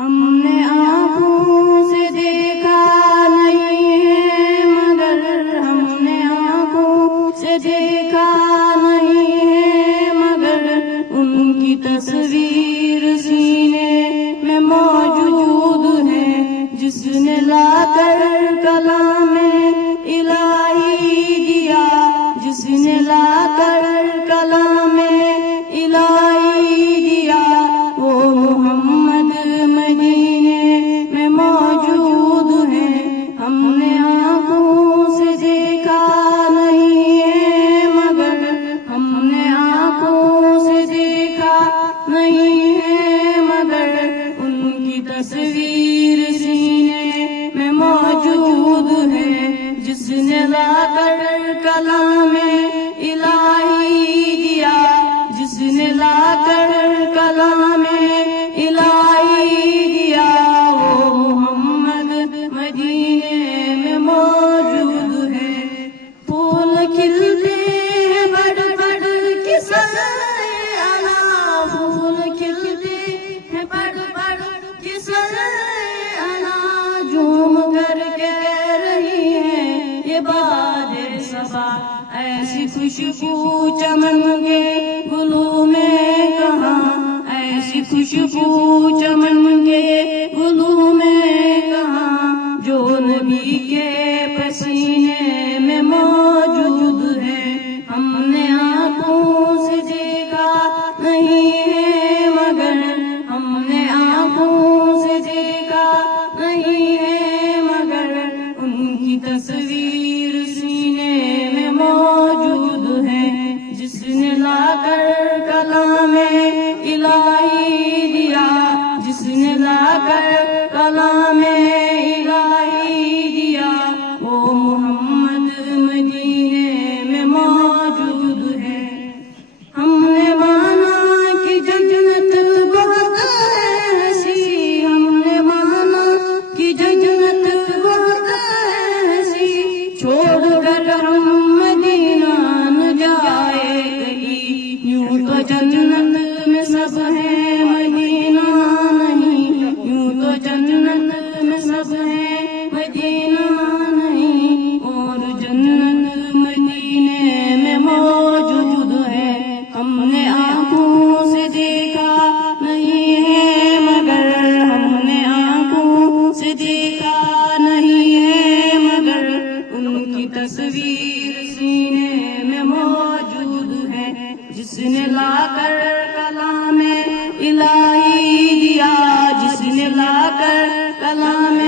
ہم نے آنکھوں سے دیکھا نہیں ہے مگر ہم نے آنکھوں سے دیکھا نہیں ہے مگر ان کی تصویر سینے میں موجود ہے جس نے لا کر کلام الہی دیا، جس نے لا کر کلام الہی دیا، وہ محمد مدینے میں موجود ہے۔ ہم نے آنکھوں سے دیکھا نہیں ہے مگر ہم نے آنکھوں سے دیکھا نہیں ہے مگر ان کی تصویر سینے میں موجود ہے، جس نے لا کر کلام الہی دیا، جس نے لا کر کلام الہی دیا، وہ محمد مدینے میں موجود ہے۔ پھول کھلتے ہیں بڑھ بڑھ کے سرے انا، پھول کھلتے ہیں بڑھ بڑھ کے سرے انا، جھوم کر کہہ رہی ہے یہ باد صبا، ایسی خوشبو چمن کے گلوں میں کہاں، ایسی خوشبو چمن کے گلوں میں کہاں، جو نبی کے پسینے میں موجود ہے۔ ہم نے آنکھوں سے دیکھا نہیں ہے مگر ہم نے آنکھوں سے دیکھا نہیں ہے مگر ان کی تصویر سینے میں موجود ہے، جس نے لا کر کلام الہی دیا، جس نے لا کر کلام الہی دیا، وہ محمد مدینے میں موجود ہے۔ ہم نے مانا کہ جنت بہت ایسی، ہم نے مانا کہ جنت بہت ایسی، چھوڑ کر ہم مدینہ نہ جائے کہیں، یوں تو جنت میں سب ہیں مدینہ نہیں، یوں تو جنت میں سب ہیں مدینہ نہیں، اور جنت مدینے میں موجود ہے۔ ہم نے آنکھوں سے دیکھا نہیں ہے مگر ہم نے آنکھوں سے دیکھا نہیں ہے مگر ان کی تصویر سینے میں موجود ہے، جس نے لا کر کلام الہی دیا، جس نے لا کر کلام